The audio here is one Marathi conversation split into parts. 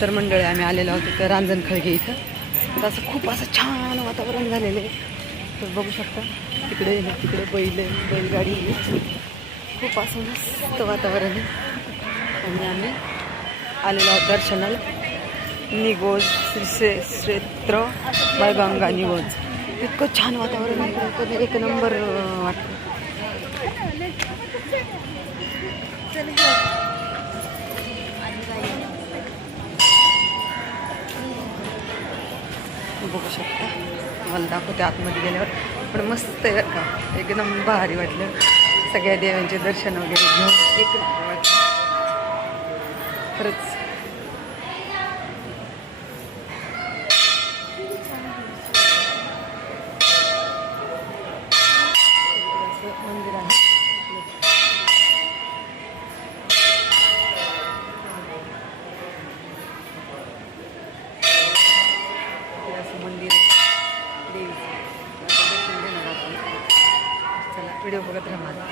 तर मंडळी आम्ही आलेलो आहोत तर रांजण खळगे इथं. तर असं खूप असं छान वातावरण झालेलं आहे. तर बघू शकता तिकडे बैलगाडी आहे. खूप असं मस्त वातावरण आहे. आणि आम्ही आलेलो आहोत दर्शनाला. निगोज श्री क्षेत्र मळगंगा निगोज. इतकं छान वातावरण आहे, एक नंबर वाटतं. बघू शकता, मला दाखवते आतमध्ये गेल्यावर. पण मस्त आहे बरं का, एकदम भारी वाटलं. सगळ्या देवांचे दर्शन वगैरे घेऊन एक नंबर वाटलं खरंच. मंदिर आहे, मंदिर देवीचं. दर्शन घेणार आपण. चला व्हिडिओ बघत राहा माझा.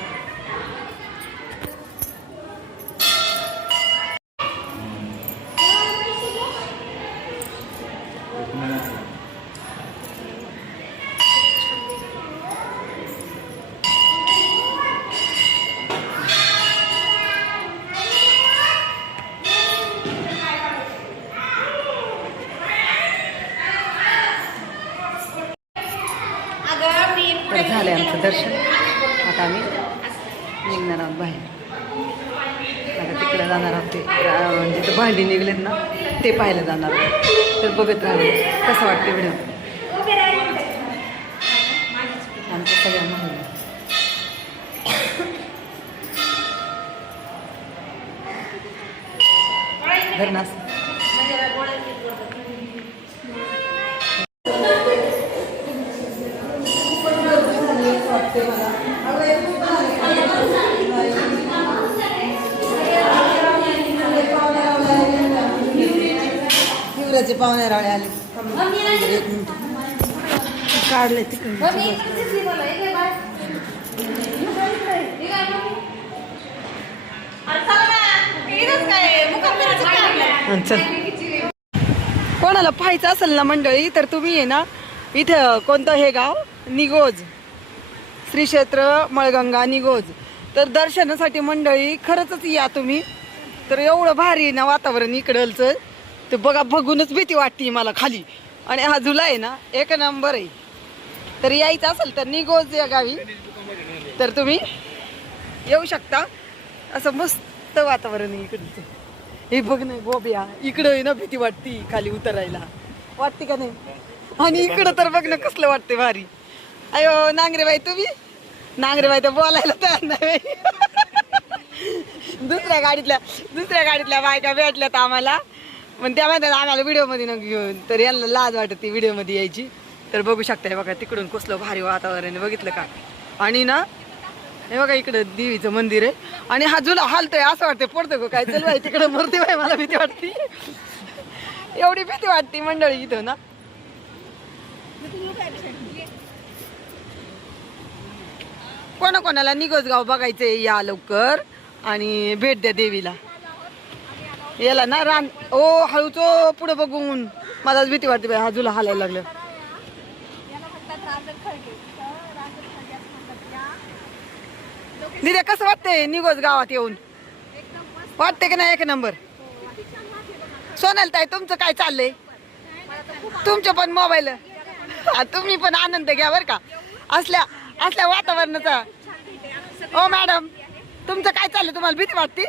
तर झालं आमचं दर्शन. आता आम्ही निघणार आहोत बाहेर. आता तिकडे जाणार आहोत, ते जिथं भांडी निघलेत ना ते पाहायला जाणार आहोत. तर बघत राहिले कसं वाटतं व्हिडिओ आमच्या सगळ्या महिला. धरणास हिवराचे पाहुणे रावळे आले. काढले तिकडे. कोणाला पाहायचं असेल ना मंडळी तर तुम्ही आहे ना, इथं कोणतं हे गाव निगोज श्री क्षेत्र मळगंगा निगोज. तर दर्शनासाठी मंडळी खरंच या तुम्ही. तर एवढं भारी ना वातावरण इकडलचं, ते बघूनच भीती वाटते मला खाली. आणि हा झुला आहे ना एक नंबर आहे. तर यायचं असेल तर निगोज या गावी तर तुम्ही येऊ शकता. असं मस्त वातावरण आहे इकडचं. हे बघ नाही गोब्या, इकडं आहे ना भीती वाटते खाली उतरायला, वाटते का नाही? आणि इकडं तर बघ ना कसलं वाटते भारी. अयो नांगरेबाई, तुम्ही नांगरेबाई तर बोलायला तयार नाही. दुसऱ्या गाडीतल्या बायका भेटल्यात आम्हाला, पण त्या म्हणतात आम्हाला व्हिडिओमध्ये न घेऊन. तर यांना लाज वाटते व्हिडिओमध्ये यायची. तर बघू शकता, हे बघा तिकडून कसलं भारी वातावरण बघितलं का. आणि ना हे बघा इकडं देवीचं मंदिर आहे. आणि हा झुला हालतोय असं वाटतं पडतो का काय. चल बाई तिकडं मरते बाई, मला भीती वाटते. एवढी भीती वाटते मंडळी इथं ना. कोणाला निगोज गाव बघायचंय या लवकर आणि भेट द्या देवीला. याला ना ओ हळूच पुढे बघून मलाच भीती वाटते बाई. हा झुला हालायला लागलं. दिदे कसं वाटतंय निगोज गावात येऊन? वाटते की नाही एक नंबर? सोनाल ताई तुमचं काय चाललंय? तुमचं पण मोबाईल, तुम्ही पण आनंद घ्या बर का असल्या वातावरणाचा. ओ मॅडम तुमचं काय चाललंय? तुम्हाला भीती वाटते?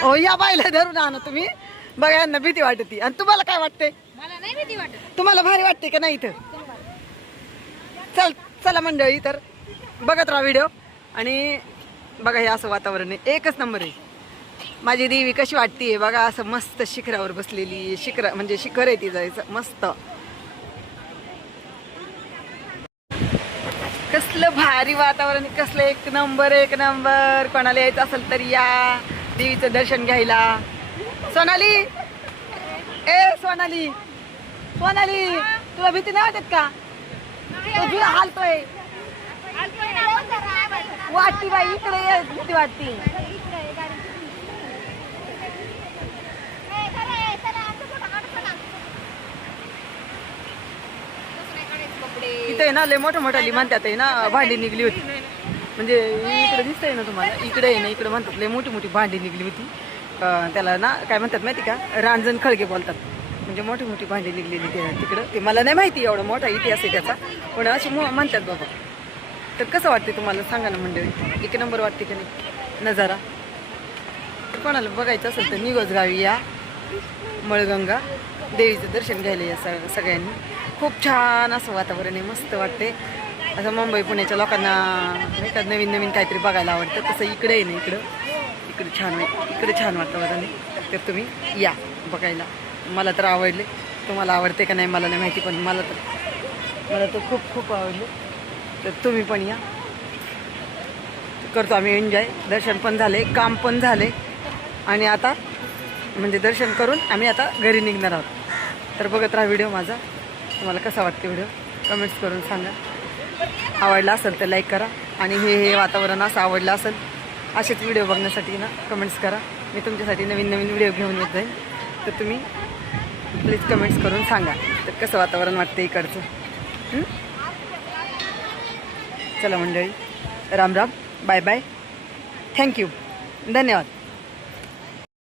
हो या बाईला धरून आणा तुम्ही. बघा यांना भीती वाटते. आणि तुम्हाला काय वाटते? तुम्हाला भारी वाटते का नाही इथं? चला मंडळी, तर बघत राहा व्हिडिओ. आणि बघा हे असं वातावरण आहे, एकच नंबर आहे. माझी देवी कशी वाटते बघा, असं मस्त शिखरावर बसलेली. म्हणजे शिखर आहे ती जायचं मस्त. कसलं भारी वातावरण, कसलं एक नंबर. कोणाला यायचं असेल तर या देवीचं दर्शन घ्यायला. सोनाली, सोनाली तुला भीती नाही वाटत का? तुझी हालतोय वाटती बाई, इकडे भीती वाटती. इथे आहे ना लय मोठ्या मोठ्याली म्हणतात आहे ना भांडी निघली होती. म्हणजे इकडे दिसतंय ना तुम्हाला, इकडे आहे ना इकडे म्हणतात लय मोठी मोठी भांडी निघली होती. त्याला ना काय म्हणतात माहिती का, रांजण खळगे बोलतात. म्हणजे मोठी मोठी भांडी निघलेली तिकडं. ते मला नाही माहिती एवढा मोठा इतिहास आहे त्याचा, पण अशी म्हणतात बाबा. तर कसं वाटते तुम्हाला सांगा ना मंडळी, एक नंबर वाटते की नाही नजारा. कोणाला बघायचं असेल तर निघोज गावी या, मळगंगा देवीचं दर्शन घ्यायला या सगळ्यांनी. खूप छान असं वातावरण आहे, मस्त वाटते. असं मुंबई पुण्याच्या लोकांना नाही का नवीन नवीन काहीतरी बघायला आवडतं, तसं इकडे आहे ना इकडे छान आहे, इकडे छान वातावरण आहे. तर तुम्ही या बघायला. मला तर आवडले, तुम्हाला आवडते का नाही मला नाही माहिती, पण मला तर खूप खूप आवडले. तर तुम्ही पण या, करतो आम्ही एन्जॉय. दर्शन पण झाले, काम पण झाले, आणि आता म्हणजे दर्शन करून आम्ही आता घरी निघणार आहोत. तर बघत राहा व्हिडिओ माझा. तुम्हाला कसा वाटते व्हिडिओ कमेंट्स करून सांगा. आवडला असेल तर लाईक करा, आणि हे वातावरण असं आवडलं असेल असेच व्हिडिओ बघण्यासाठी ना कमेंट्स करा. मी तुमच्यासाठी नवीन नवीन व्हिडिओ घेऊन येत जाईन. तर तुम्ही प्लीज कमेंट्स करून सांगा तर कसं वातावरण वाटतं इकडचं. चला मंडळी, राम राम, बाय बाय, थँक्यू, धन्यवाद.